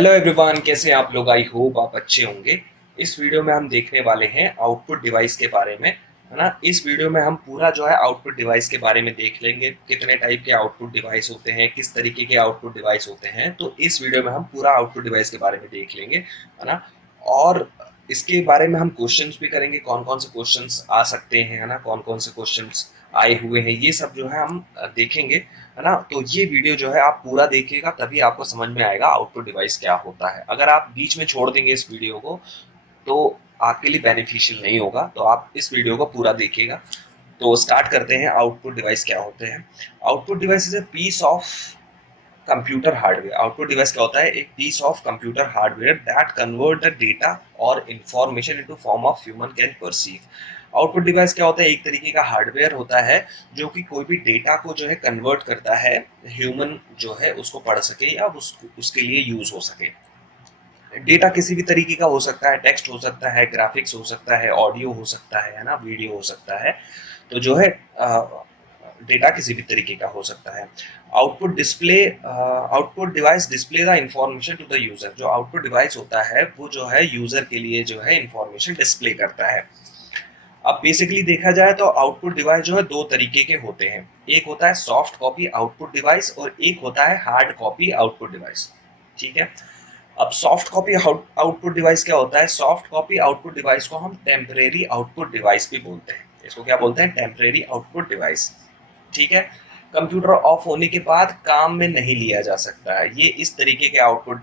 Hello everyone, कैसे हैं आप लोग। आई होप आप अच्छे होंगे। इस वीडियो में हम देखने वाले हैं आउटपुट डिवाइस के बारे में, है ना। इस वीडियो में हम पूरा जो है आउटपुट डिवाइस के बारे में देख लेंगे, कितने टाइप के आउटपुट डिवाइस होते हैं, किस तरीके के आउटपुट डिवाइस होते हैं। तो इस वीडियो में हम पूरा आउटपुट डिवाइस के बारे में देख लेंगे, है ना। और इसके बारे में हम क्वेश्चंस भी करेंगे, कौन कौन से क्वेश्चंस आ सकते हैं, है ना, कौन कौन से क्वेश्चंस आए हुए हैं, ये सब जो है हम देखेंगे, है ना। तो ये वीडियो जो है आप पूरा देखिएगा, तभी आपको समझ में आएगा आउटपुट डिवाइस क्या होता है। अगर आप बीच में छोड़ देंगे इस वीडियो को तो आपके लिए बेनिफिशियल नहीं होगा। तो आप इस वीडियो को पूरा देखिएगा। तो स्टार्ट करते हैं, आउटपुट डिवाइस क्या होते हैं। Output device is a piece of computer hardware. Output device क्या होता है? एक piece of computer hardware that convert the data और information into form of human can perceive. Output device क्या होता है? एक तरीके का हार्डवेयर होता है जो कि कोई भी डेटा को जो है कन्वर्ट करता है, ह्यूमन जो है उसको पढ़ सके या उसके लिए यूज हो सके। डेटा किसी भी तरीके का हो सकता है, टेक्स्ट हो सकता है, ग्राफिक्स हो सकता है, ऑडियो हो सकता है ना, वीडियो हो सकता है। तो जो है डेटा किसी भी तरीके का हो सकता है। Output device display the information to the user. जो आउटपुट डिवाइस होता है वो जो है यूजर के लिए जो है इंफॉर्मेशन डिस्प्ले करता है। अब बेसिकली देखा जाए तो आउटपुट डिवाइस जो है दो तरीके के होते हैं। एक होता है सॉफ्ट कॉपी आउटपुट डिवाइस और एक होता है हार्ड कॉपी आउटपुट डिवाइस। ठीक है। अब सॉफ्ट कॉपी आउटपुट डिवाइस क्या होता है? सॉफ्ट कॉपी आउटपुट डिवाइस को हम टेम्परेरी आउटपुट डिवाइस भी बोलते हैं। इसको क्या बोलते हैं? Temporary output device. ठीक है। कंप्यूटर ऑफ होने के बाद काम में नहीं लिया जा सकता है। ये इस तरीके के आउटपुट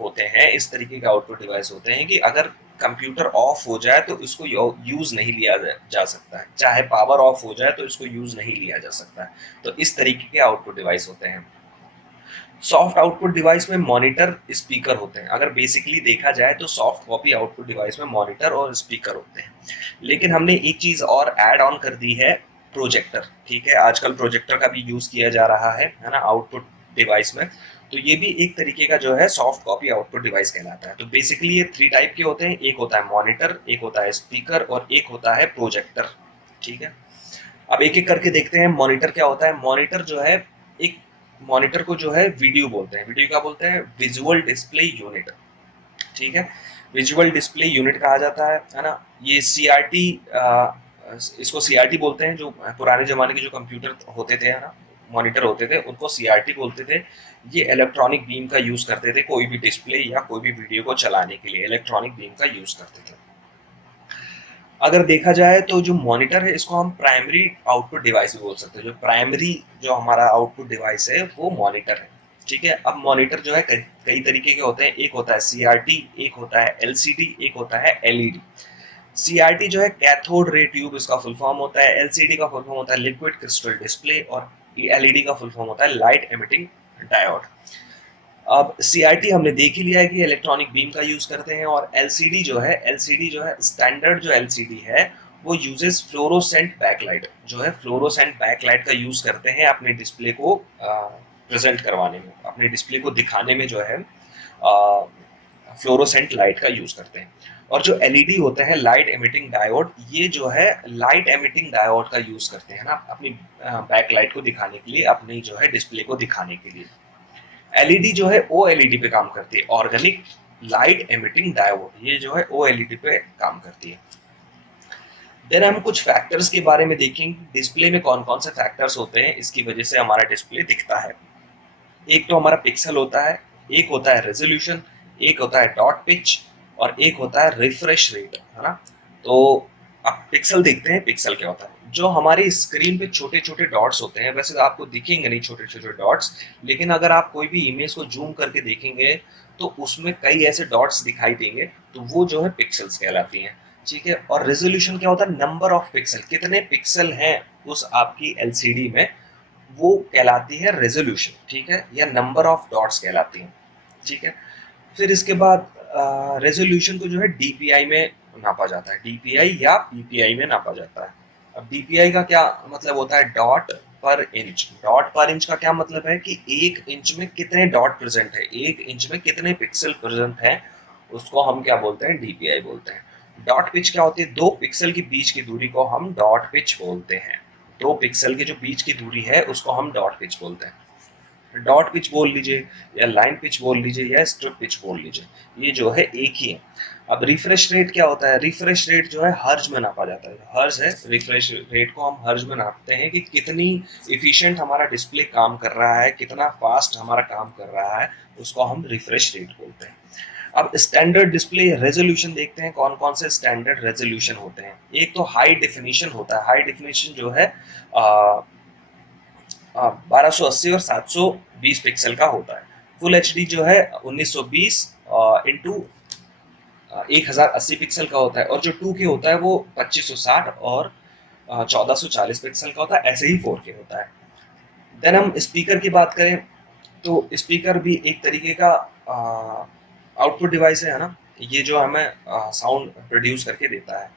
होते हैं, इस तरीके के आउटपुट डिवाइस होते हैं कि अगर कंप्यूटर ऑफ हो जाए तो इसको यूज नहीं लिया जा सकता है, चाहे पावर ऑफ हो जाए तो इसको यूज नहीं लिया जा सकता है। तो इस तरीके के आउटपुट डिवाइस होते हैं। सॉफ्ट आउटपुट डिवाइस में मॉनिटर स्पीकर होते हैं। अगर बेसिकली देखा जाए तो सॉफ्ट कॉपी आउटपुट डिवाइस में मॉनिटर और स्पीकर होते हैं। लेकिन हमने एक चीज और ऐड ऑन कर दी है, प्रोजेक्टर। ठीक है, आजकल प्रोजेक्टर का भी यूज किया जा रहा है ना, आउटपुट डिवाइस में। तो ये भी एक तरीके का जो है सॉफ्ट कॉपी आउटपुट डिवाइस कहलाता है। तो बेसिकली ये थ्री टाइप के होते हैं। एक होता है मॉनिटर, एक होता है स्पीकर और एक होता है प्रोजेक्टर। ठीक है। अब एक एक करके देखते हैं मॉनिटर क्या होता है। मॉनिटर जो है, एक मॉनिटर को जो है वीडियो बोलते हैं। वीडियो क्या बोलते हैं? Visual display unit. ठीक है। विजुअल डिस्प्ले यूनिट कहा जाता है ना। ये सीआरटी, इसको सीआरटी बोलते हैं। जो पुराने जमाने के जो कंप्यूटर होते थे, है ना, मॉनिटर होते थे, उनको सीआरटी बोलते थे। ये इलेक्ट्रॉनिक बीम का यूज करते थे, कोई भी डिस्प्ले या कोई भी वीडियो को चलाने के लिए इलेक्ट्रॉनिक बीम का यूज करते थे। अगर देखा जाए तो जो मॉनिटर है इसको हम प्राइमरी आउटपुट डिवाइस भी बोल सकते हैं। जो प्राइमरी जो हमारा आउटपुट डिवाइस है वो मॉनिटर है। ठीक है। अब मॉनिटर जो है कई तरीके के होते हैं। एक होता है सीआरटी, एक होता है एलसीडी, एक होता है एलईडी। सीआरटी जो है कैथोड रे ट्यूब, इसका फुल फॉर्म होता है। एलसीडी का फुल फॉर्म होता है लिक्विड क्रिस्टल डिस्प्ले और एलईडी का फुल फॉर्म होता है लाइट एमिटिंग डायोड। अब सीआरटी हमने देख ही लिया है कि इलेक्ट्रॉनिक बीम का यूज करते हैं। और एलसीडी जो है, एलसीडी जो है स्टैंडर्ड जो एलसीडी है वो यूजेस फ्लोरोसेंट बैकलाइट। जो है फ्लोरोसेंट बैकलाइट का यूज करते हैं अपने डिस्प्ले को प्रेजेंट करवाने में, अपने डिस्प्ले को दिखाने में जो है फ्लोरोसेंट लाइट का यूज करते हैं। और जो एलईडी होते हैं लाइट एमिटिंग डायोड, ये जो है लाइट एमिटिंग डायोड का यूज करते हैं ना अपनी बैकलाइट को दिखाने के लिए, अपनी जो है डिस्प्ले को दिखाने के लिए। एलईडी जो है ओएलईडी पे काम करती है, ऑर्गेनिक लाइट एमिटिंग डायोड। ये जो है ओएलईडी पे काम करती है। देन हम कुछ फैक्टर्स के बारे में देखेंगे, डिस्प्ले में कौन कौन से फैक्टर्स होते हैं इसकी वजह से हमारा डिस्प्ले दिखता है। एक तो हमारा पिक्सल होता है, एक होता है रेजोल्यूशन, एक होता है डॉट पिच और एक होता है रिफ्रेश रेट, है ना। तो अब पिक्सल देखते हैं, पिक्सल क्या होता है। जो हमारी स्क्रीन पे छोटे छोटे डॉट्स होते हैं, वैसे तो आपको दिखेंगे नहीं छोटे छोटे डॉट्स, लेकिन अगर आप कोई भी इमेज को जूम करके देखेंगे तो उसमें कई ऐसे डॉट्स दिखाई देंगे, तो वो जो है पिक्सल्स कहलाती हैं। ठीक है। और रेजोल्यूशन क्या होता है? नंबर ऑफ पिक्सल, कितने पिक्सल हैं उस आपकी एलसीडी में, वो कहलाती है रेजोल्यूशन। ठीक है। या नंबर ऑफ डॉट्स कहलाती हैं। ठीक है। फिर इसके बाद रेजोल्यूशन को जो है डीपीआई में नापा जाता है, डीपीआई या पीपीआई में नापा जाता है। अब डीपीआई का क्या मतलब होता है? डॉट पर इंच। डॉट पर इंच का क्या मतलब है कि एक इंच में कितने डॉट प्रेजेंट है, एक इंच में कितने पिक्सल प्रेजेंट है, उसको हम क्या बोलते हैं? डीपीआई बोलते हैं। डॉट पिच क्या होती है? दो पिक्सल के बीच की दूरी को हम डॉट पिच बोलते हैं। दो पिक्सल के जो बीच की दूरी है उसको हम डॉट पिच बोलते हैं। डॉट पिच बोल लीजिए या लाइन पिच बोल लीजिए या स्ट्रिप पिच बोल लीजिए, ये जो है एक ही है। अब रिफ्रेश रेट क्या होता है? रिफ्रेश रेट जो है हर्ज में नापा जाता है। हर्ज है, रिफ्रेश रेट को हम हर्ज में नापते हैं कि कितनी इफिशिएंट हमारा डिस्प्ले काम कर रहा है, कितना फास्ट हमारा काम कर रहा है, उसको हम रिफ्रेश रेट बोलते हैं। अब स्टैंडर्ड डिस्प्ले रेजोल्यूशन देखते हैं, कौन कौन से स्टैंडर्ड रेजोल्यूशन होते हैं। एक तो हाई डेफिनेशन होता है। हाई डेफिनेशन जो है 1280 और 720 पिक्सल का होता है। फुल एचडी जो है 1920 इंटू 1080 पिक्सल का होता है, और जो 2K होता है वो 2560 और 1440 पिक्सल का होता है। ऐसे ही 4K होता है। देन हम स्पीकर की बात करें तो स्पीकर भी एक तरीके का आउटपुट डिवाइस है ना, ये जो हमें साउंड प्रोड्यूस करके देता है।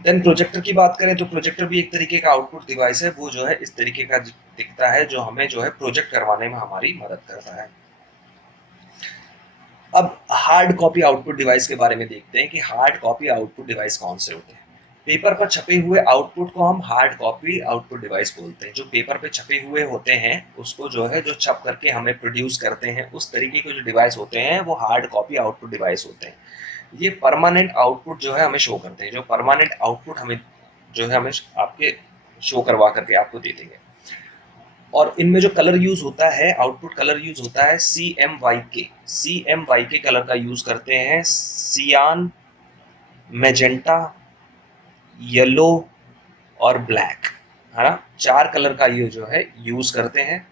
देन प्रोजेक्टर की बात करें तो प्रोजेक्टर भी एक तरीके का आउटपुट डिवाइस है, वो जो है इस तरीके का दिखता है, जो हमें जो है प्रोजेक्ट करवाने में हमारी मदद करता है। अब हार्ड कॉपी आउटपुट डिवाइस के बारे में देखते हैं कि हार्ड कॉपी आउटपुट डिवाइस कौन से होते हैं। पेपर पर छपे हुए आउटपुट को हम हार्ड कॉपी आउटपुट डिवाइस बोलते हैं। जो पेपर पे छपे हुए होते हैं उसको जो है, जो छप करके हमें प्रोड्यूस करते हैं, उस तरीके के जो डिवाइस होते हैं वो हार्ड कॉपी आउटपुट डिवाइस होते हैं। ये परमानेंट आउटपुट जो है हमें शो करते हैं। जो परमानेंट आउटपुट हमें जो है हमें आपके शो करवा करके आपको दे देंगे। और इनमें जो कलर यूज होता है, आउटपुट कलर यूज होता है CMYK। CMYK कलर का यूज करते हैं। सियान, मैजेंटा, येलो और ब्लैक, है ना, 4 कलर का ये जो है यूज करते हैं।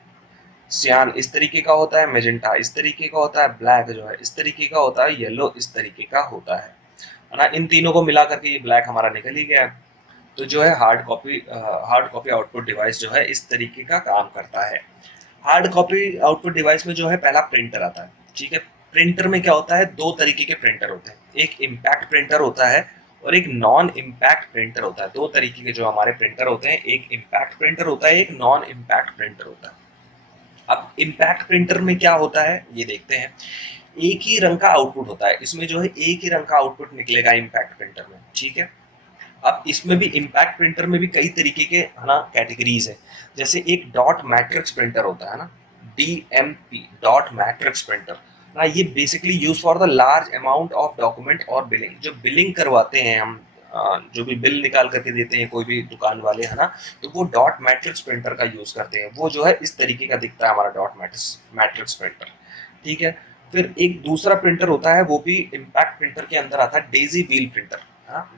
सियान इस तरीके का होता है, मैजेंटा इस तरीके का होता है, ब्लैक जो है इस तरीके का होता है, येलो इस तरीके का होता है ना। इन तीनों को मिला करके ये ब्लैक हमारा निकल ही गया। तो जो है हार्ड कॉपी आउटपुट डिवाइस जो है इस तरीके का काम करता है। हार्ड कॉपी आउटपुट डिवाइस में जो है पहला प्रिंटर आता है। ठीक है, प्रिंटर में क्या होता है, 2 तरीके के प्रिंटर होते हैं। एक इम्पैक्ट प्रिंटर होता है और एक नॉन इम्पैक्ट प्रिंटर होता है। 2 तरीके के जो हमारे प्रिंटर होते हैं, एक इम्पैक्ट प्रिंटर होता है, एक नॉन इम्पैक्ट प्रिंटर होता है। अब इम्पैक्ट प्रिंटर में क्या होता है ये देखते हैं। एक ही रंग का आउटपुट होता है, इसमें जो है एक ही रंग का आउटपुट निकलेगा इम्पैक्ट प्रिंटर में। ठीक है, अब इसमें भी इम्पैक्ट प्रिंटर में भी कई तरीके के, है ना, कैटेगरीज है। जैसे एक डॉट मैट्रिक्स प्रिंटर होता है ना, DMP डॉट मैट्रिक्स प्रिंटर ना, ये basically use for the large amount of document और बिलिंग। जो बिलिंग करवाते हैं हम, जो भी बिल निकाल करके देते हैं कोई भी दुकान वाले, है ना, तो वो डॉट मैट्रिक्स प्रिंटर का यूज करते हैं। वो जो है इस तरीके का दिखता है हमारा डॉट मैट्रिक्स प्रिंटर। ठीक है, फिर एक दूसरा प्रिंटर होता है, वो भी इम्पैक्ट प्रिंटर के अंदर आता है, Daisy wheel printer.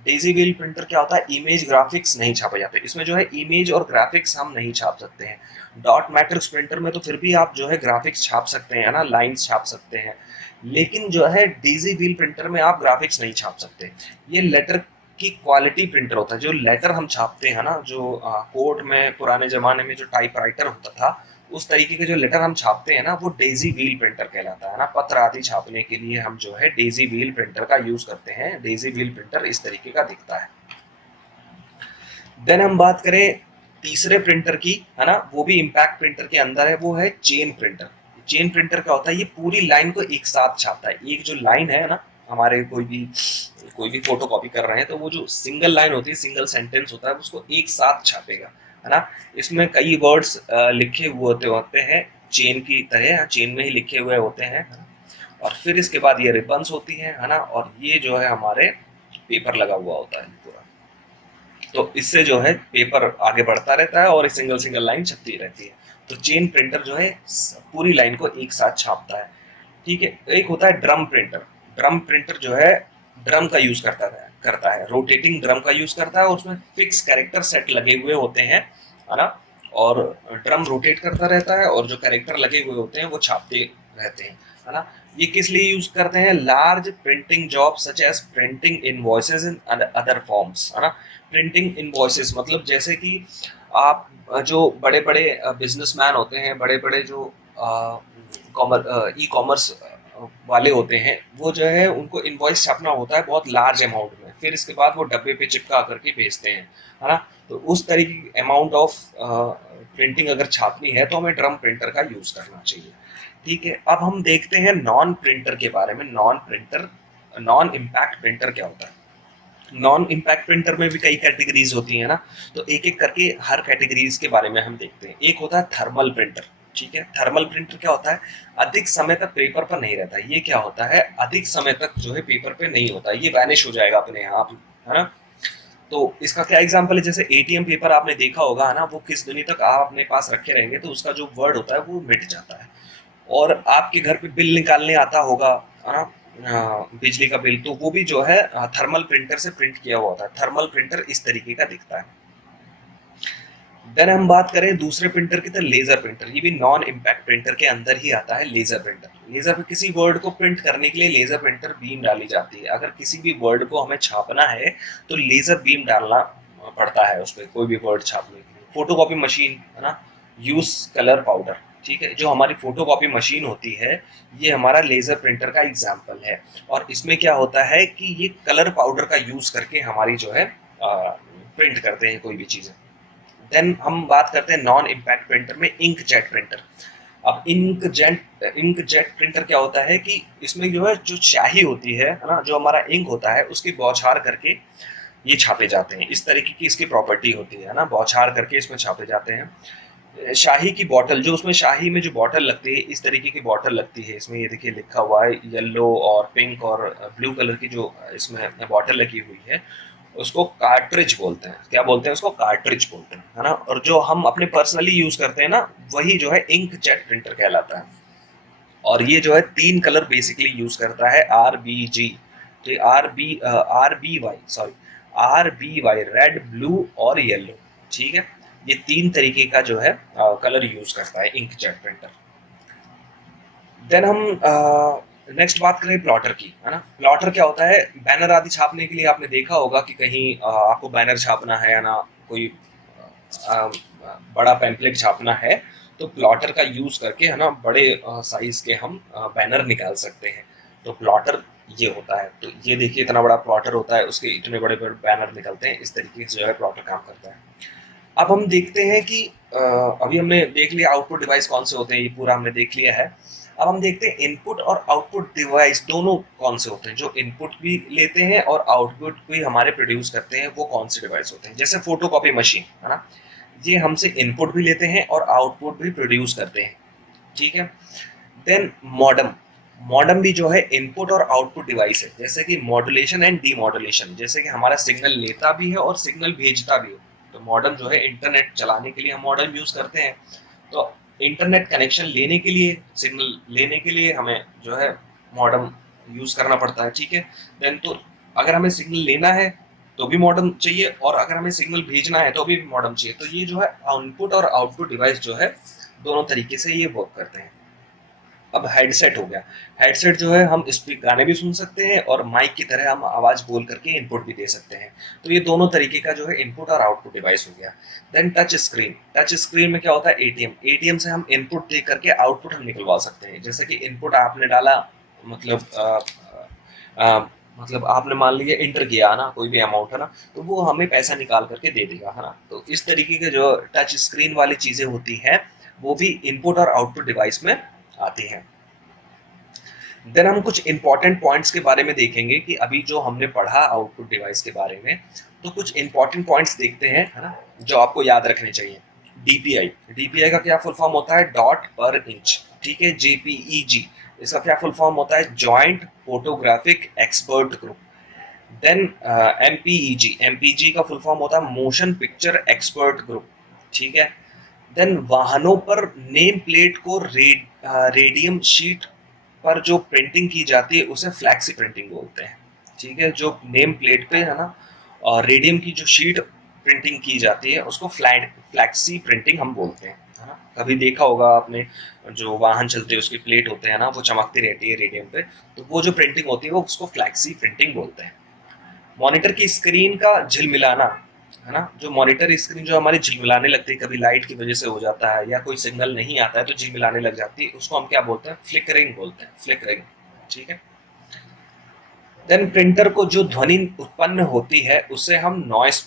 Daisy wheel printer क्या होता है, इमेज ग्राफिक्स नहीं छापे जाते इसमें, जो है इमेज और ग्राफिक्स हम नहीं छाप सकते हैं। डॉट मैट्रिक्स प्रिंटर में तो फिर भी आप जो है ग्राफिक्स छाप सकते हैं ना, लाइंस छाप सकते हैं, लेकिन जो है डेजी व्हील प्रिंटर में आप ग्राफिक्स नहीं छाप सकते। ये लेटर की क्वालिटी प्रिंटर होता है। जो लेटर हम छापते हैं ना, जो कोर्ट में पुराने जमाने में जो टाइपराइटर होता था, उस तरीके के जो लेटर हम छापते हैं ना, वो डेजी व्हील प्रिंटर कहलाता है ना। पत्र आदि छापने के लिए हम जो है डेजी व्हील प्रिंटर का यूज करते हैं। डेजी व्हील प्रिंटर इस तरीके का दिखता है। देन हम बात करें तीसरे प्रिंटर की, है ना, वो भी इम्पैक्ट प्रिंटर के अंदर है, वो है चेन प्रिंटर। चेन प्रिंटर क्या होता है, ये पूरी लाइन को एक साथ छापता है। एक जो लाइन है ना, हमारे कोई भी फोटो कॉपी कर रहे हैं तो वो जो सिंगल लाइन होती है, सिंगल सेंटेंस होता है, उसको एक साथ छापेगा, है ना। इसमें कई वर्ड्स लिखे हुए होते हैं चेन की तरह, चेन में ही लिखे हुए होते हैं, है ना? और फिर इसके बाद ये रिबन्स होती है ना, और ये जो है हमारे पेपर लगा हुआ होता है पूरा। तो इससे जो है पेपर आगे बढ़ता रहता है और सिंगल सिंगल लाइन छपती रहती है। तो चेन प्रिंटर जो है पूरी लाइन को एक साथ छापता है। ठीक है, एक होता है ड्रम प्रिंटर। ड्रम प्रिंटर जो है ड्रम का यूज करता है, रोटेटिंग ड्रम का यूज करता है। उसमें फिक्स कैरेक्टर सेट लगे हुए होते हैं, है ना, और ड्रम रोटेट करता रहता है और जो कैरेक्टर लगे हुए होते हैं वो छापते रहते हैं, है ना। ये किस लिए यूज करते हैं, large printing job such as printing invoices in other forms, है ना। प्रिंटिंग इनवॉइसेस मतलब जैसे कि आप जो बड़े बड़े बिजनेसमैन होते हैं, बड़े बड़े जो ई कॉमर्स वाले होते हैं, वो जो है उनको इनवॉइस छापना होता है बहुत लार्ज अमाउंट में, फिर इसके बाद वो डब्बे पे चिपका करके भेजते हैं, है ना। तो उस तरीके की अमाउंट ऑफ प्रिंटिंग अगर छापनी है तो हमें ड्रम प्रिंटर का यूज करना चाहिए। ठीक है, अब हम देखते हैं नॉन प्रिंटर के बारे में। नॉन इम्पैक्ट प्रिंटर क्या होता है। नॉन इम्पैक्ट प्रिंटर में भी कई कैटेगरीज होती है ना, तो एक एक करके हर कैटेगरीज के बारे में हम देखते हैं। एक होता है थर्मल प्रिंटर। ठीक है। थर्मल प्रिंटर क्या होता है, अधिक समय तक पेपर पर नहीं रहता। ये क्या होता है, अधिक समय तक जो है पेपर पे नहीं होता, ये वैनिश हो जाएगा अपने आप, है ना। तो इसका क्या एग्जांपल है, जैसे एटीएम पेपर आपने देखा होगा, है ना, वो किस दिन तक आप अपने पास रखे रहेंगे तो उसका जो वर्ड होता है वो मिट जाता है। और आपके घर पे बिल निकालने आता होगा, है ना, बिजली का बिल, तो वो भी जो है थर्मल प्रिंटर से प्रिंट किया हुआ होता है। थर्मल प्रिंटर इस तरीके का दिखता है। देन हम बात करें दूसरे प्रिंटर की, तो लेजर प्रिंटर। ये भी नॉन इम्पैक्ट प्रिंटर के अंदर ही आता है लेजर प्रिंटर। लेजर पे किसी वर्ड को प्रिंट करने के लिए लेजर प्रिंटर बीम डाली जाती है। अगर किसी भी वर्ड को हमें छापना है तो लेजर बीम डालना पड़ता है उस पर, कोई भी वर्ड छापने के लिए। फोटोकॉपी मशीन, है ना, यूज कलर पाउडर, ठीक है। जो हमारी फोटोकॉपी मशीन होती है ये हमारा लेजर प्रिंटर का एग्जाम्पल है। और इसमें क्या होता है कि ये कलर पाउडर का यूज करके हमारी जो है प्रिंट करते हैं कोई भी चीजें। देन हम बात करते हैं नॉन इम्पैक्ट प्रिंटर में, इंक जेट प्रिंटर। अब इंक जेट प्रिंटर क्या होता है कि इसमें जो है जो स्याही होती है ना, जो हमारा इंक होता है उसकी बौछार करके ये छापे जाते हैं। इस तरीके की इसकी प्रॉपर्टी होती है ना, बौछार करके इसमें छापे जाते हैं। शाही की बॉटल, जो उसमें शाही में जो बॉटल लगती है, इस तरीके की बॉटल लगती है इसमें। ये देखिए लिखा हुआ है येलो और पिंक और ब्लू कलर की जो इसमें बॉटल लगी हुई है, उसको कार्ट्रिज बोलते हैं। क्या बोलते हैं उसको, कार्ट्रिज बोलते हैं, है ना। और जो हम अपने पर्सनली यूज करते हैं ना, वही जो है इंक जेट प्रिंटर कहलाता है। और ये जो है 3 कलर बेसिकली यूज करता है, RBG, तो RBY, sorry, RBY, red, blue और येलो, ठीक है। ये 3 तरीके का जो है कलर यूज करता है इंक जेट प्रिंटर। देन हम नेक्स्ट बात करें प्लॉटर की, है ना। प्लॉटर क्या होता है, बैनर आदि छापने के लिए आपने देखा होगा कि कहीं आपको बैनर छापना है ना, कोई अ, बड़ा पैम्पलेट छापना है, तो प्लॉटर का यूज करके, है ना, बड़े साइज के हम बैनर निकाल सकते हैं। तो प्लॉटर ये होता है। तो ये देखिए इतना बड़ा प्लॉटर होता है, उसके इतने बड़े बड़े बैनर निकलते हैं। इस तरीके से जो है प्लॉटर काम करता है। अब हम देखते हैं कि अभी हमने देख लिया आउटपुट डिवाइस कौन से होते हैं, ये पूरा हमने देख लिया है। अब हम देखते हैं इनपुट और आउटपुट डिवाइस दोनों कौन से होते हैं। जो इनपुट भी लेते हैं और आउटपुट भी हमारे प्रोड्यूस करते हैं, वो कौन से डिवाइस होते हैं। जैसे फोटोकॉपी मशीन, है ना, ये हमसे इनपुट भी लेते हैं और आउटपुट भी प्रोड्यूस करते हैं, ठीक है। देन मॉडम, मॉडम भी जो है इनपुट और आउटपुट डिवाइस है। जैसे कि मॉड्यूलेशन एंड डीमॉड्यूलेशन, जैसे कि हमारा सिग्नल लेता भी है और सिग्नल भेजता भी है। तो मॉडम जो है इंटरनेट चलाने के लिए हम मॉडम यूज करते हैं। तो इंटरनेट कनेक्शन लेने के लिए, सिग्नल लेने के लिए हमें जो है मॉडम यूज करना पड़ता है, ठीक है। देन तो अगर हमें सिग्नल लेना है तो भी मॉडम चाहिए, और अगर हमें सिग्नल भेजना है तो भी मॉडम चाहिए। तो ये जो है इनपुट और आउटपुट डिवाइस जो है दोनों तरीके से ये वर्क करते हैं। अब हेडसेट हो गया। हेडसेट जो है हम इस पे गाने भी सुन सकते हैं और माइक की तरह हम आवाज बोल करके इनपुट भी दे सकते हैं। तो ये दोनों तरीके का जो है इनपुट और आउटपुट डिवाइस हो गया। Then touch screen, touch screen में क्या होता है, एटीएम, एटीएम से हम इनपुट दे करके आउटपुट हम निकलवा सकते हैं। जैसे कि इनपुट आपने डाला, मतलब मतलब आपने मान लिया इंटर किया ना कोई भी अमाउंट, है ना, तो वो हमें पैसा निकाल करके दे देगा, है ना। तो इस तरीके के जो टच स्क्रीन वाली चीजें होती हैं वो भी इनपुट और आउटपुट डिवाइस में आती हैं। देन हम कुछ इंपॉर्टेंट पॉइंट्स के बारे में देखेंगे कि अभी जो हमने पढ़ा आउटपुट डिवाइस के बारे में, तो कुछ इंपॉर्टेंट पॉइंट्स देखते हैं, है ना, जो आपको याद रखने चाहिए। डीपीआई, डीपीआई का क्या फुल फॉर्म होता है, डॉट पर इंच, ठीक है। जेपीईजी, इसका क्या फुल फॉर्म होता है, joint photographic expert group. Then MPEG, MPG का फुल फॉर्म होता है मोशन पिक्चर एक्सपर्ट ग्रुप, ठीक है। देन वाहनों पर नेम प्लेट को रेडियम शीट पर जो प्रिंटिंग की जाती है उसे फ्लैक्सी प्रिंटिंग बोलते हैं, ठीक है। जो नेम प्लेट पे, है ना, और रेडियम की जो शीट प्रिंटिंग की जाती है उसको फ्लैक्सी प्रिंटिंग हम बोलते हैं, है ना। कभी देखा होगा आपने, जो वाहन चलते हैं उसकी प्लेट होते हैं ना, वो चमकती रहती है रेडियम पे, तो वो जो प्रिंटिंग होती है वो उसको फ्लैक्सी प्रिंटिंग बोलते हैं। मॉनिटर की स्क्रीन का झिलमिलाना, है ना, जो मॉनिटर स्क्रीन जो हमारी झिलमिलाने लगती है, कभी लाइट की वजह से हो जाता है या कोई सिग्नल नहीं आता है तो झिलमिलाने लग जाती है, उसको हम क्या बोलते हैं, फ्लिकरिंग बोलते हैं, फ्लिकरिंग, ठीक है। देन प्रिंटर को जो ध्वनि उत्पन्न होती है उसे हम नॉइस,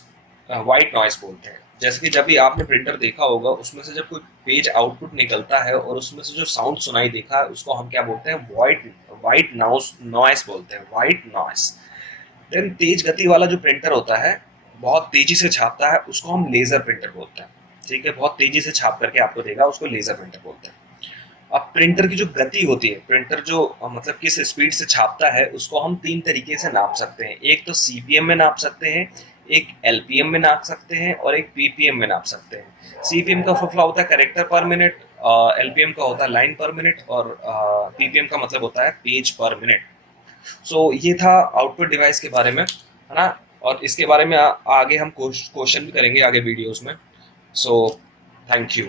वाइट नॉइस बोलते हैं। जैसे कि जब भी आपने प्रिंटर देखा होगा, उसमें से जब कोई पेज आउटपुट निकलता है और उसमें से जो साउंड सुनाई देखा है उसको हम क्या बोलते हैं, वाइट वाइट नॉइस बोलते हैं, वाइट नॉइस। तेज गति वाला जो प्रिंटर होता है, बहुत तेजी से छापता है, उसको हम लेजर प्रिंटर बोलते हैं, ठीक है, बहुत तेजी से छाप करके आपको देगा, उसको लेजर प्रिंटर बोलते हैं। अब प्रिंटर की जो गति होती है, प्रिंटर जो मतलब किस स्पीड से छापता है, उसको हम 3 तरीके से नाप सकते हैं। एक तो सीपीएम में नाप सकते हैं, एक एलपीएम में नाप सकते हैं और एक पीपीएम में नाप सकते हैं। सीपीएम का फुफला होता है कैरेक्टर पर मिनट, एलपीएम का होता है लाइन पर मिनट और पीपीएम का मतलब होता है पेज पर मिनट। सो ये था आउटपुट डिवाइस के बारे में, है ना। और इसके बारे में आगे हम क्वेश्चन भी करेंगे आगे वीडियोस में। So thank you.